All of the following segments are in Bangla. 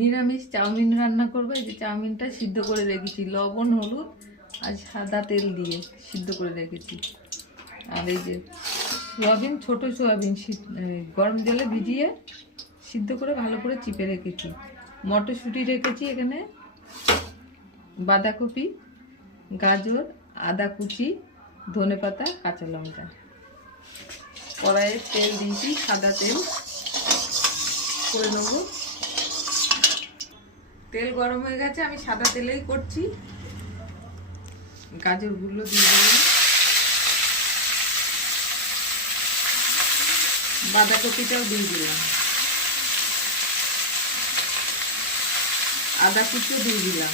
নিরামিষ চাউমিন রান্না করবো। এই যে চাউমিনটা সিদ্ধ করে রেখেছি, লবণ হলুদ আর সাদা তেল দিয়ে সিদ্ধ করে রেখেছি। আর এই যে সোয়াবিন, ছোট সোয়াবিন গরম জলে ভিজিয়ে সিদ্ধ করে ভালো করে চিপে রেখেছি। মটরশুঁটি রেখেছি এখানে, বাঁধাকপি, গাজর, আদা কুচি, ধনেপাতা, কাঁচা লঙ্কা। কড়াইয়ে তেল দিয়েছি, সাদা তেল করে নেব। তেল গরম হয়ে গেছে, আমি সাদা তেলেই করছি। গাজরগুলো দিয়ে দিলাম, বাঁধাকপিটাও দিয়ে দিলাম, আদা কুচিও দিয়ে দিলাম।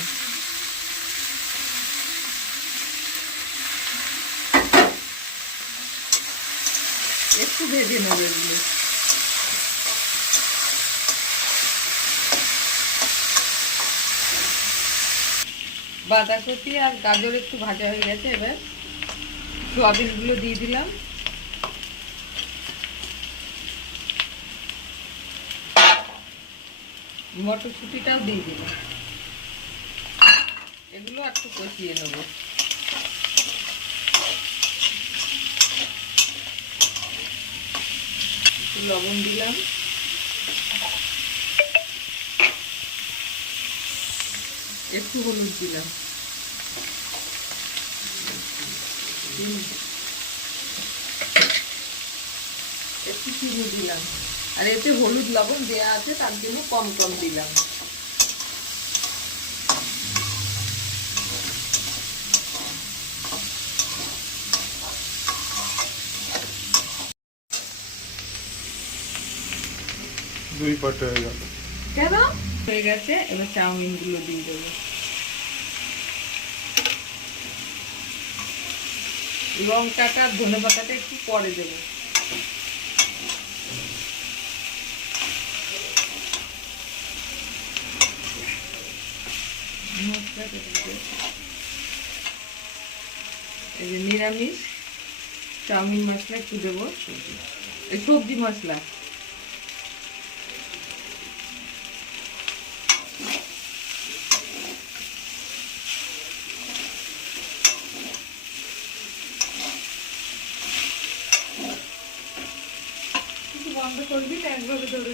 একটু ভেজে নেবে এগুলো। বাঁধাকপি আর গাজর একটু ভাজা হয়ে গেছে, এবার সোয়াবিনগুলো দিয়ে দিলাম। মটরশুঁটিটাও দিয়ে দিলাম। এগুলো একটু কষিয়ে নেব। লবণ দিলাম, একটু হলুদ দিলাম, একটু চিনি দিলাম। আর এতে হলুদ লবণ দেওয়া আছে, তার জন্য কম কম দিলাম। দুই পাট হয়ে গেল। কেন হয়ে গেছে, এবার চাউমিন গুলো দিয়ে দেবো। লঙ্কাটা, ধনেপাতাটা একটু পরে দেবো। এই যে নিরামিষ চাউমিন মশলা একটু দেবো, সবজি মশলা। বন্ধ করবি না, একভাবে ধরে।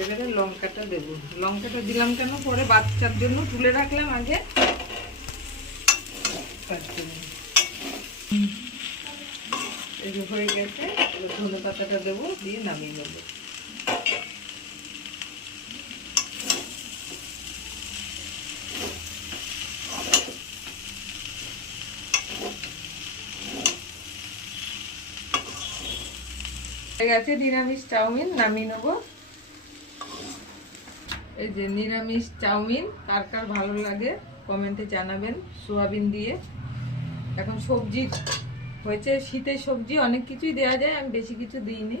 এবারে লঙ্কাটা দেবো। লঙ্কাটা দিলাম কেন, পরে বাচ্চার জন্য তুলে রাখলাম আগে। এই যে হয়ে গেছে, এবার ধনে পাতাটা দেবো, দিয়ে নামিয়ে নেবো। হয়ে গেছে নিরামিষ চাউমিন, নামিয়ে নেবো। এই যে নিরামিষ চাউমিন, কার কার ভালো লাগে কমেন্টে জানাবেন, সোয়াবিন দিয়ে। এখন সবজি হয়েছে, শীতের সবজি অনেক কিছুই দেওয়া যায়, আমি বেশি কিছু দিইনি।